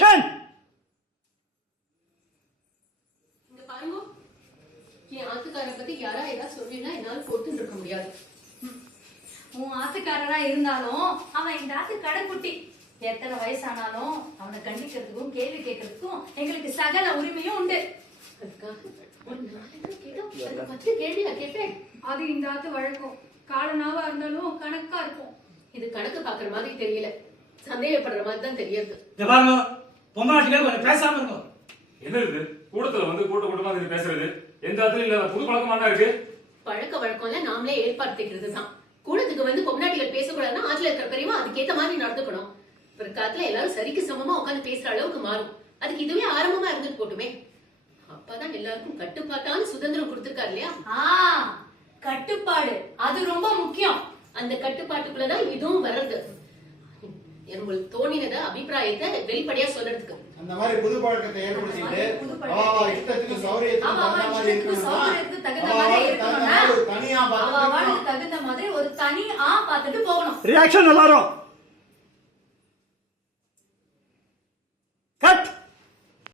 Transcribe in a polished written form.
Action. இந்த பாருங்க, என் ஆத்துக்கார பத்தி யாரா ஏதாவது சொல்லினா என்னால பொறுத்துட்டு இருக்க முடியாது. உன் ஆத்துக்காரரா இருந்தாலும் அவன் இந்த ஆத்து கடைக்குட்டி. எத்தனை வயசானாலும் அவனை கண்டிக்கிறதுக்கும் கேள்வி கேட்கறதுக்கும் எங்களுக்கு சகல உரிமையும் உண்டு. கேள்வியா கேட்டேன். அது இந்த ஆத்து வழக்கம். காலனாவா இருந்தாலும் கணக்கா இருக்கும். இது கணக்கு பாக்குற மாதிரி தெரியல, சந்தேகப்படுற மாதிரி தான் தெரியுது. பொம்மாட்டிகள் கொஞ்சம் பேசாம இருக்கும். என்ன இது கூட்டத்துல வந்து கூட்டமா இது பேசுறது? எந்த இடத்துல இல்ல புது பழக்கமா இருக்கு. பழக்க வழக்கம்ல நாமளே ஏற்படுத்திக்கிறது தான். கூடத்துக்கு வந்து பொம்னாட்டிகள் பேசக்கூடாதுன்னா ஆத்துல இருக்கிற பெரியவா அதுக்கேத்த மாதிரி நடந்துக்கணும். பிற்காலத்துல எல்லாரும் சரிக்கு சமமா உட்காந்து பேசுற அளவுக்கு மாறும். அதுக்கு இதுவே ஆரம்பமா இருந்துட்டு போட்டுமே. அப்பதான் எல்லாருக்கும் கட்டுப்பாட்டான சுதந்திரம் கொடுத்திருக்காரு இல்லையா? கட்டுப்பாடு அது ரொம்ப முக்கியம். அந்த கட்டுப்பாட்டுக்குள்ளதான் இதுவும் வர்றது. உங்களுக்கு தோணினத அபிப்பிராயத்தை வெளிப்படையா சொல்றதுக்கு அந்த மாதிரி புது பழக்கத்தை ஏற்படுத்திட்டு இஷ்டத்துக்கு சௌகரியத்துக்கு தகுந்த மாதிரி ஒரு தனி பார்த்துட்டு போகணும். ரியாக்ஷன் எல்லாரும்